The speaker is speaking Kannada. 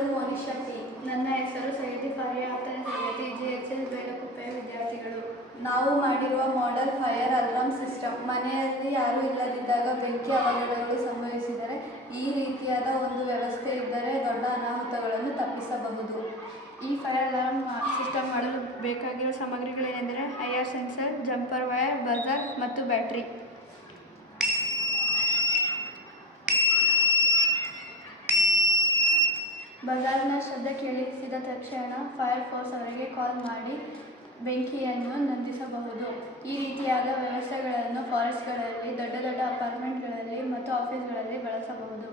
ಹೆಸರು ಮೋನಿಶ್ ಶೆಟ್ಟಿ. ನನ್ನ ಹೆಸರು ಸೈದಿ ಫಾರಿಯಾ, 10ನೇ ತರಗತಿ GHS ಬೇಲಕುಪ್ಪೆಯ ವಿದ್ಯಾರ್ಥಿಗಳು. ನಾವು ಮಾಡಿರುವ ಮಾಡೆಲ್ ಫೈರ್ ಅಲಾರ್ಮ್ ಸಿಸ್ಟಮ್. ಮನೆಯಲ್ಲಿ ಯಾರೂ ಇಲ್ಲದಿದ್ದಾಗ ಬೆಂಕಿ ಅವಘಡಗಳು ಸಂಭವಿಸಿದರೆ ಈ ರೀತಿಯಾದ ಒಂದು ವ್ಯವಸ್ಥೆ ಇದ್ದರೆ ದೊಡ್ಡ ಅನಾಹುತಗಳನ್ನು ತಪ್ಪಿಸಬಹುದು. ಈ ಫೈರ್ ಅಲಾರ್ಮ್ ಸಿಸ್ಟಮ್ ಮಾಡಲು ಬೇಕಾಗಿರುವ ಸಾಮಗ್ರಿಗಳೇನೆಂದರೆ IR sensor, jumper wire, buzzer ಮತ್ತು ಬ್ಯಾಟ್ರಿ. ಬಜಾರ್ನ ಶಬ್ದ ಕೇಳಿಸಿದ ತಕ್ಷಣ ಫೈರ್ ಫೋರ್ಸ್ ಅವರಿಗೆ ಕಾಲ್ ಮಾಡಿ ಬೆಂಕಿಯನ್ನು ನಂದಿಸಬಹುದು. ಈ ರೀತಿಯಾದ ವ್ಯವಸ್ಥೆಗಳನ್ನು ಫಾರೆಸ್ಟ್ಗಳಲ್ಲಿ, ದೊಡ್ಡ ದೊಡ್ಡ ಅಪಾರ್ಟ್ಮೆಂಟ್ಗಳಲ್ಲಿ ಮತ್ತು ಆಫೀಸ್ಗಳಲ್ಲಿ ಬಳಸಬಹುದು.